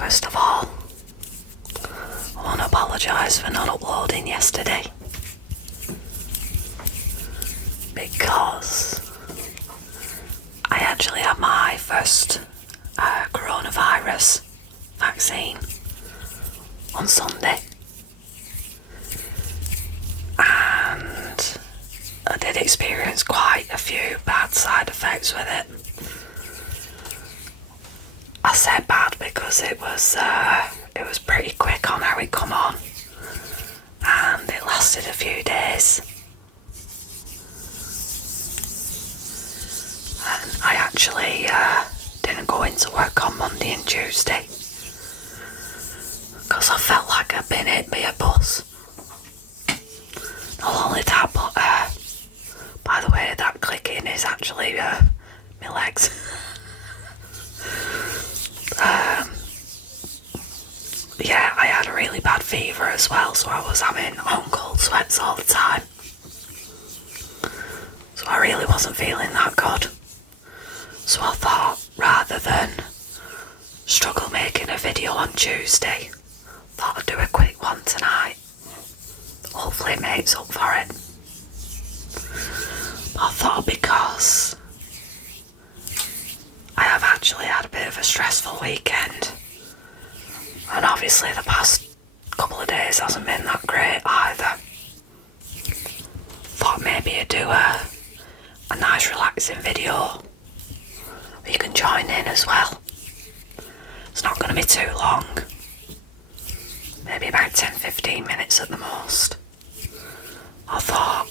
First of all, I want to apologise for not uploading yesterday because I actually had my first coronavirus vaccine on Sunday, and I did experience quite a few bad side effects with it. I said bad because it was pretty quick on how it come on, and it lasted a few days. And I actually didn't go into work on Monday and Tuesday because I felt like I'd been hit by a bus. Not only that, but by the way, that clicking is actually my legs. Yeah, I had a really bad fever as well, so I was having hot and cold sweats all the time. So I really wasn't feeling that good. So I thought, rather than struggle making a video on Tuesday, thought I'd do a quick one tonight. Hopefully it makes up for it. I thought because I have actually had a bit of a stressful weekend, and obviously the past couple of days hasn't been that great either. Thought maybe I'd do a nice relaxing video where you can join in as well. It's not going to be too long, maybe about 10-15 minutes at the most. I thought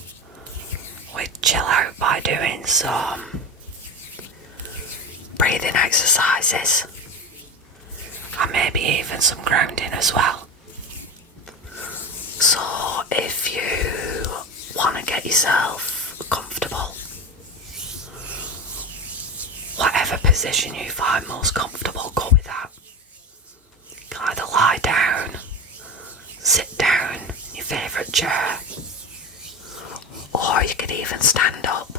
we'd chill out by doing some breathing exercises and maybe even some grounding as well. So if you want to get yourself comfortable, whatever position you find most comfortable, go with that. You can either lie down, sit down in your favourite chair, or you could even stand up.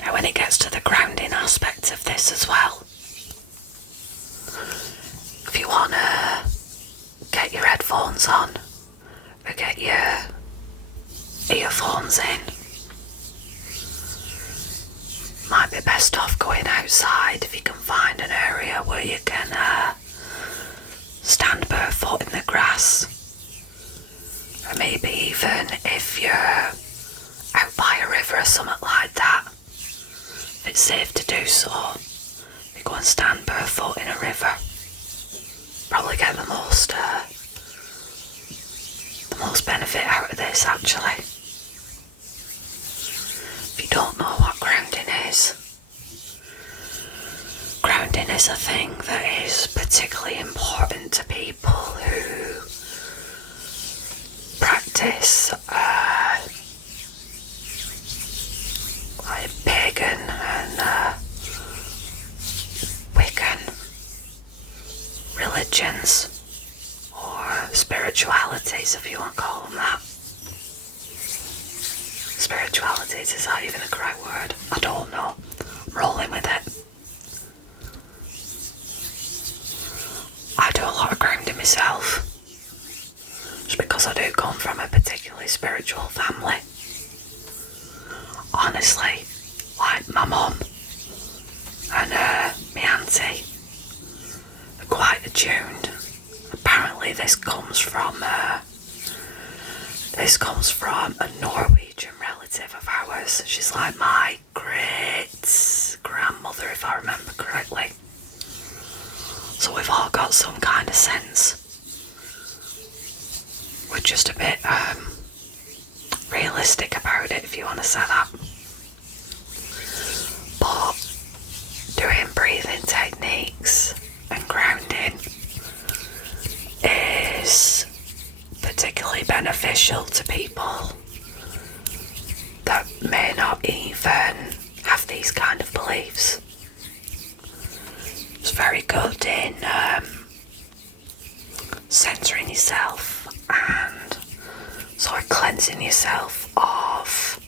Now when it gets to the grounding aspect of this as well, if you want to get your headphones on or get your earphones in, might be best off going outside if you can find an area where you can stand barefoot in the grass, or maybe even if you're out by a river or something like that, if it's safe to do so, you go and stand barefoot in a river. Probably get the most benefit out of this actually. If you don't know what grounding is a thing that is particularly important to people who practice like pagan and Wiccan religions, or spiritualities if you want to call them that. Spiritualities, is that even a correct word? I don't know. I'm rolling with it. I do a lot of grounding myself, just because I do come from a particularly spiritual family. Honestly, like my mum and my auntie are quite attuned. Apparently this comes from a Norwegian relative of ours. She's like my great grandmother, if I remember correctly. So we've all got some kind of sense. We're just a bit realistic about it, if you want to say that. But doing breathing techniques and grounding is particularly beneficial to people that may not even have these kind of beliefs. It's very good in centering yourself and sort of cleansing yourself of,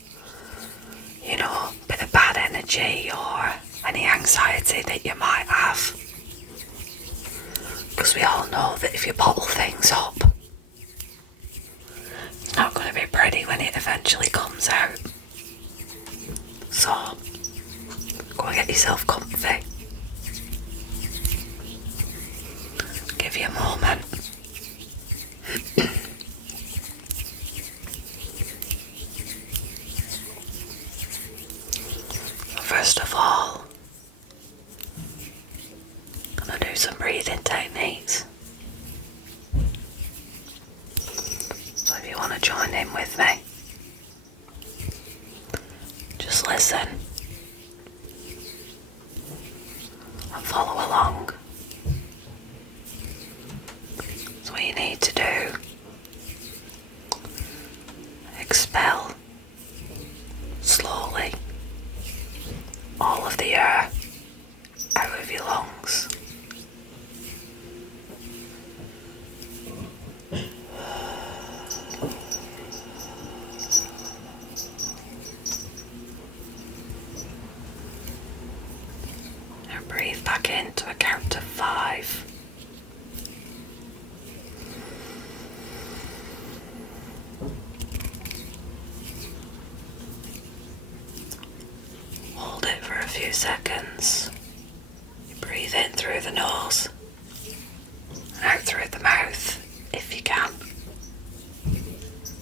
you know, a bit of bad energy or any anxiety that you might have. if you bottle things up, it's not going to be pretty when it eventually comes out. So, go and get yourself comfy. Give you a moment. First of all, I'm going to do some breathing techniques. So if you want to join in with me, just listen and follow along. So what you need to do, expel slowly all of the air out of your lungs. And breathe back in to a count of 5. Hold it for a few seconds. You breathe in through the nose and out through the mouth if you can.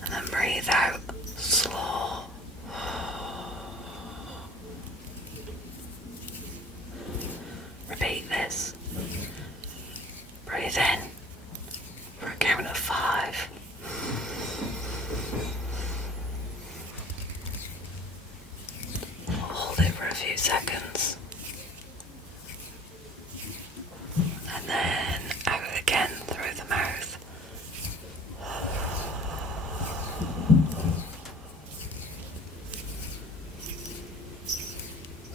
And then breathe out slow. Repeat this. Breathe in for a count of 5. Hold it for a few seconds. And then out again through the mouth.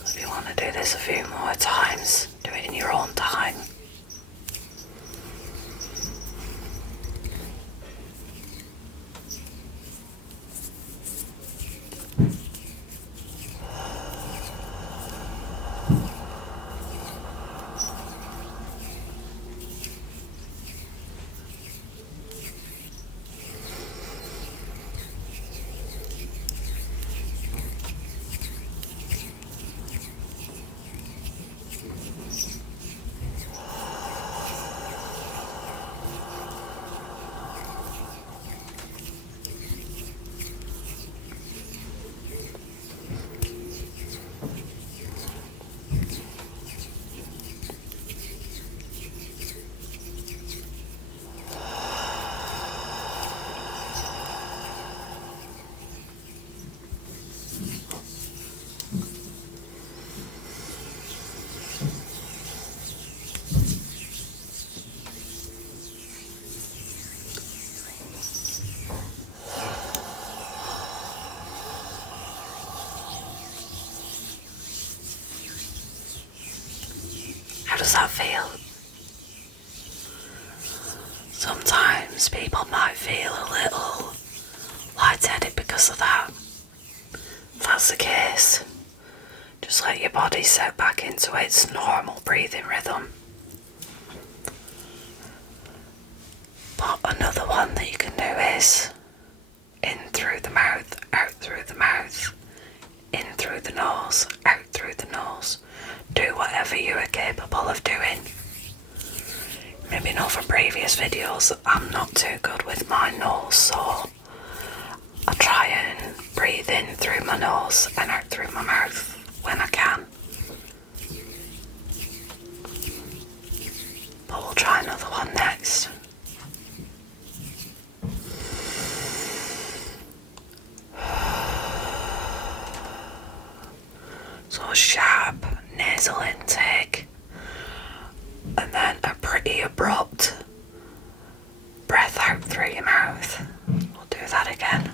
If you want to do this a few more times, do it in your own time. How does that feel? Sometimes people might feel a little lightheaded because of that. If that's the case, just let your body set back into its normal breathing rhythm. But another one that you can do is in through the mouth, out through the mouth, in through the nose, out through the nose. Do whatever you are capable of doing. Maybe know from previous videos, I'm not too good with my nose, so I try and breathe in through my nose and out through my mouth when I can. But we'll try another one next. So sharp nasal intake, and then a pretty abrupt breath out through your mouth. We'll do that again.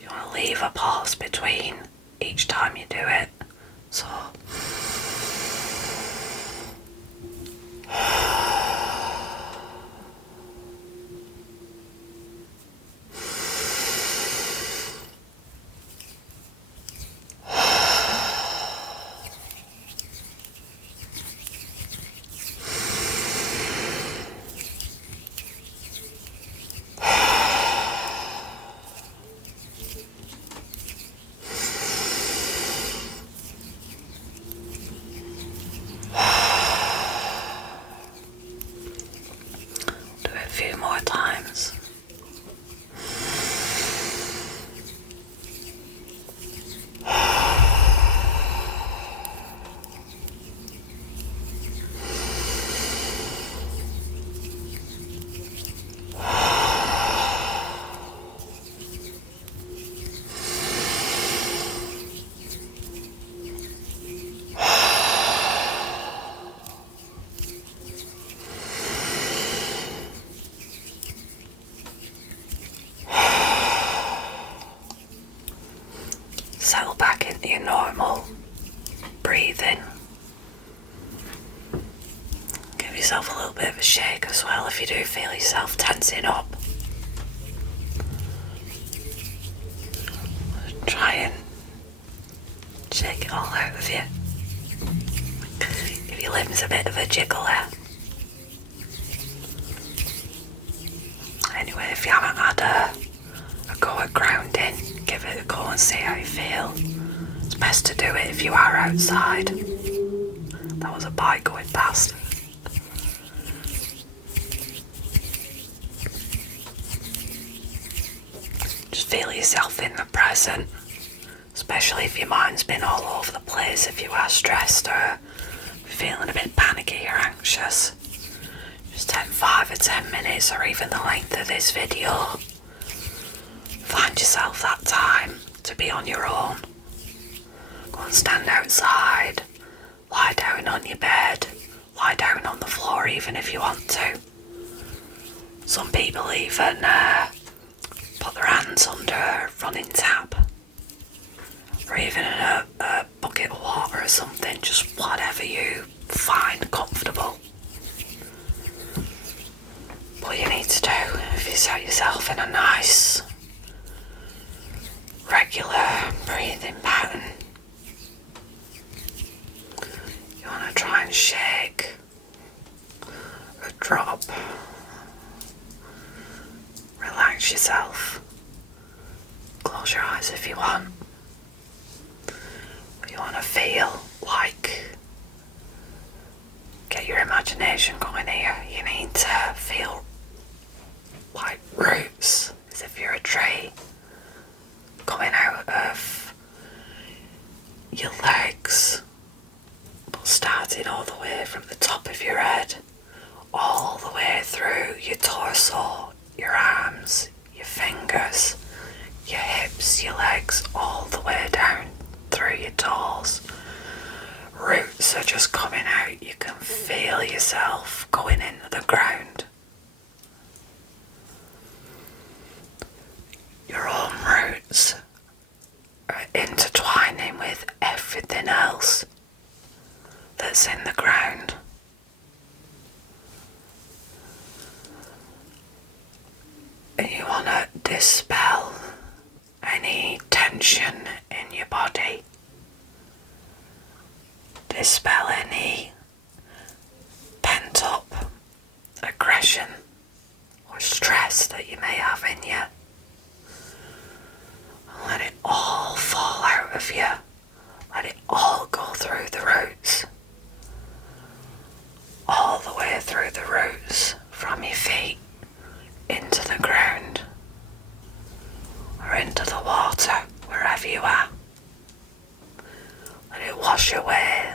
You want to leave a pause between each time you do it. So a shake as well if you do feel yourself tensing up. Try and shake it all out of you. Give your limbs a bit of a jiggle there. Anyway, if you haven't had a go at grounding, give it a go and see how you feel. It's best to do it if you are outside. That was a bike going past. Just feel yourself in the present, especially if your mind's been all over the place, if you are stressed or feeling a bit panicky or anxious. Just take 5 or 10 minutes or even the length of this video. Find yourself that time to be on your own. Go and stand outside, lie down on your bed, lie down on the floor even if you want to. Some people even put their hands under a running tap or even in a bucket of water or something, just whatever you find comfortable. What you need to do, if you set yourself in a nice regular breathing pattern, you want to try and shake or drop. Relax yourself. Close your eyes if you want. You want to feel like, get your imagination going here. You need to feel like roots, as if you're a tree, coming out of your legs, but starting all the way from the top of your head, all the way through your torso, your arms, your fingers, your hips, your legs, all the way down through your toes. Roots are just coming out. You can feel yourself going into the ground. Your own roots are intertwining with everything else that's in the ground. And you want to dispel any tension in your body. Dispel any pent-up aggression or stress that you may have in you. Let it all fall out of you. Let it all go through the roots. All the way through the roots, from your feet into the ground or into the water, wherever you are. Let it wash away.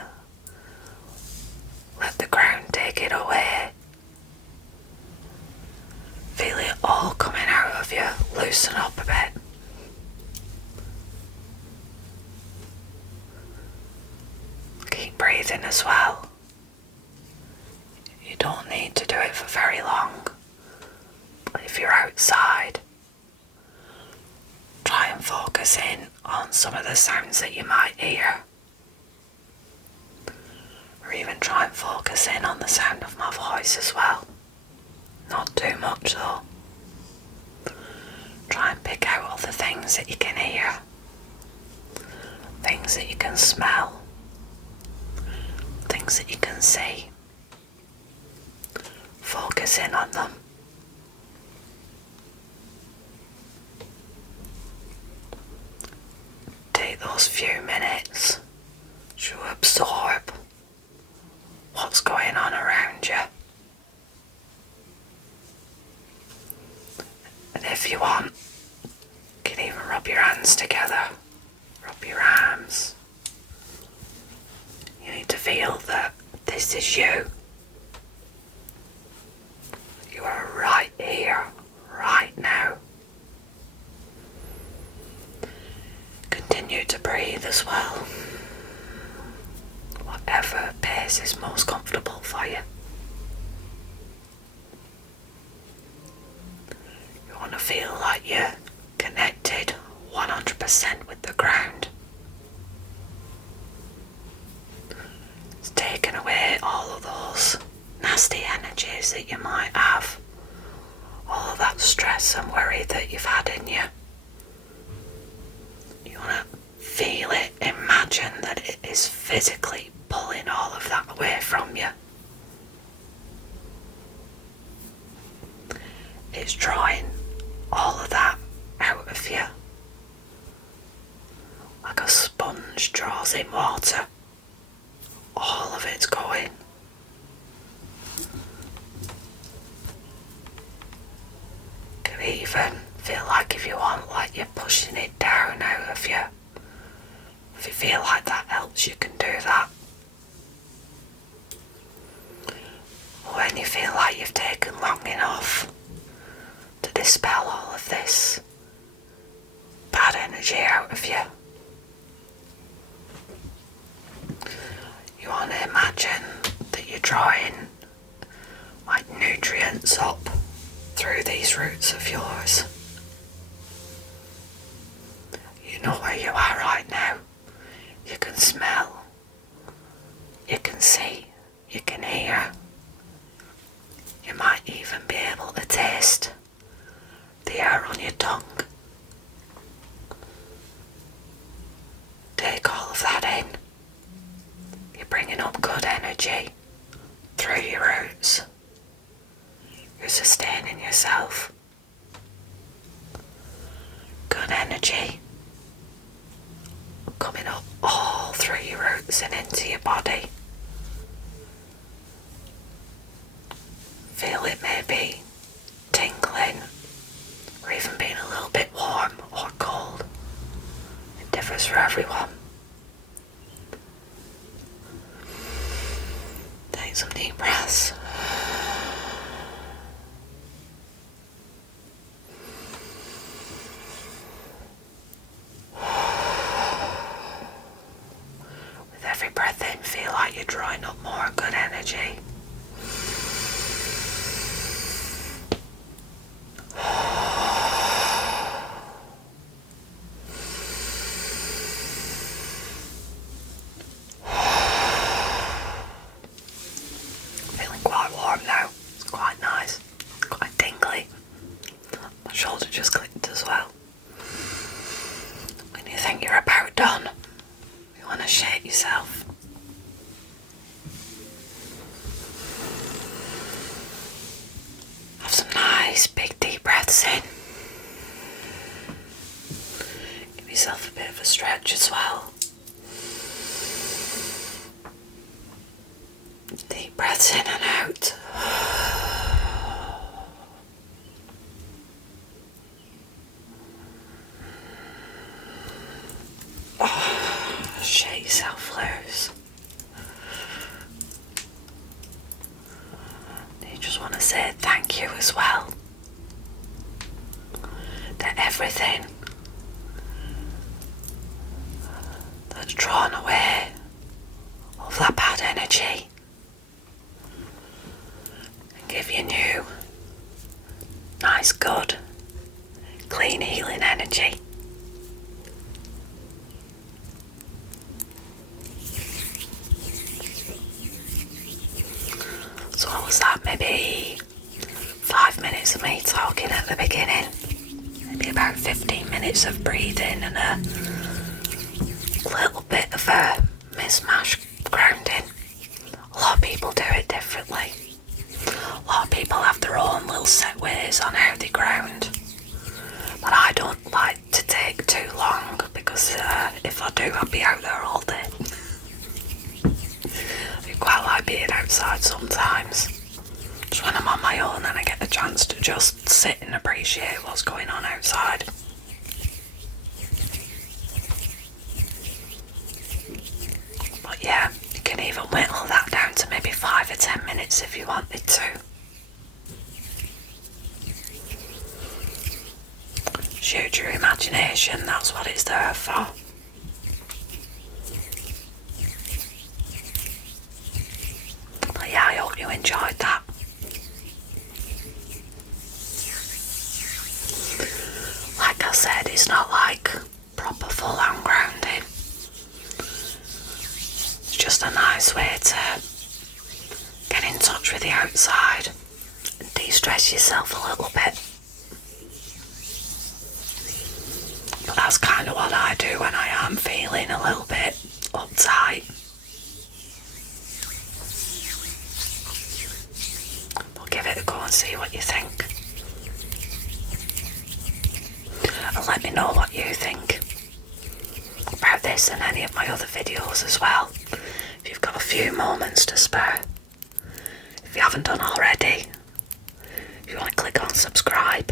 Let the ground take it away. Feel it all coming out of you. Loosen up a bit. Keep breathing as well. You don't need to do it for very long. But if you're outside, try and focus in on some of the sounds that you might hear. Or even try and focus in on the sound of my voice as well. Not too much though. Try and pick out all the things that you can hear. Things that you can smell. Things that you can see. Focus in on them. Take those few minutes to absorb what's going on around you. And if you want, you can even rub your hands together, rub your arms. You need to feel that this is you. You are right here, right now. Continue to breathe as well. Whatever pace is most comfortable for you. You want to feel like you're connected 100% with the ground. It's taken away all of those nasty energies that physically pulling all of that away from you. It's drawing all of that out of you. Like a sponge draws in water. All of it's going. Can even feel like if you want, like you're pushing it down out of you. If you feel like that helps, you can do that. Or when you feel like you've taken long enough to dispel all of this bad energy out of you, you want to imagine that you're drawing like nutrients up through these roots of yours. You know where you are right now. You can smell, you can see, you can hear. You might even be able to taste the air on your tongue. Take all of that in. You're bringing up good energy through your roots. You're sustaining yourself. Good energy coming up all through your roots and into your body. Feel it maybe tingling or even being a little bit warm or cold. It differs for everyone. Take some deep breaths. With every breath in, feel like you're drawing up more good energy. Feeling quite warm now. It's quite nice. Quite tingly. My shoulder just clicked as well. When you think you're about done, you want to shake yourself. Have some nice big deep breaths in. Give yourself a bit of a stretch as well. Deep breaths in and out. Shake yourself loose. You just want to say thank you as well. That everything that's drawn away all that bad energy and give you new, nice, good, clean, healing energy. So what was that, maybe 5 minutes of me talking at the beginning, maybe about 15 minutes of breathing and a little bit of a mismatch grounding. A lot of people do it differently. A lot of people have their own little set ways on how they ground. But I don't like to take too long because if I do, I'll be out there all day. I quite like being outside sometimes. Just when I'm on my own and I get the chance to just sit and appreciate what's going on outside. But yeah, you can even whittle that down to maybe 5 or 10 minutes if you wanted to. Shoot your imagination, that's what it's there for. But yeah, I hope you enjoyed that. Like I said, it's not like proper full-on grounding. It's just a nice way to get in touch with the outside and de-stress yourself a little bit. But that's kind of what I do when I am feeling a little bit uptight. and see what you think. And let me know what you think about this and any of my other videos as well. If you've got a few moments to spare. If you haven't done already, if you want to click on subscribe.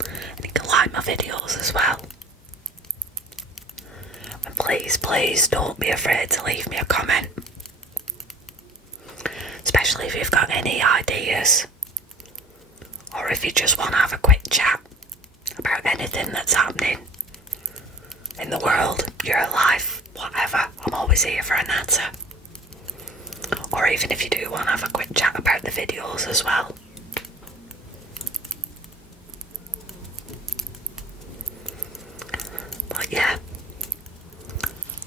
And you can like my videos as well. And please, please don't be afraid to leave me a comment. Especially if you've got any ideas. Or if you just want to have a quick chat about anything that's happening in the world, your life, whatever. I'm always here for an answer. Or even if you do want to have a quick chat about the videos as well. But yeah,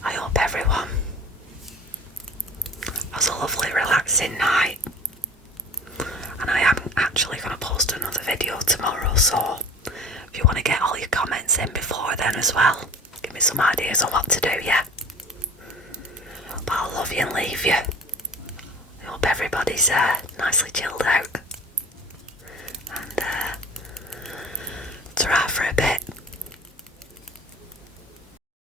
I hope everyone has a lovely relaxing night. And I am actually going to post another video tomorrow, so if you want to get all your comments in before then as well, give me some ideas on what to do, yeah? But I'll love you and leave you. I hope everybody's nicely chilled out. And ta-ra for a bit.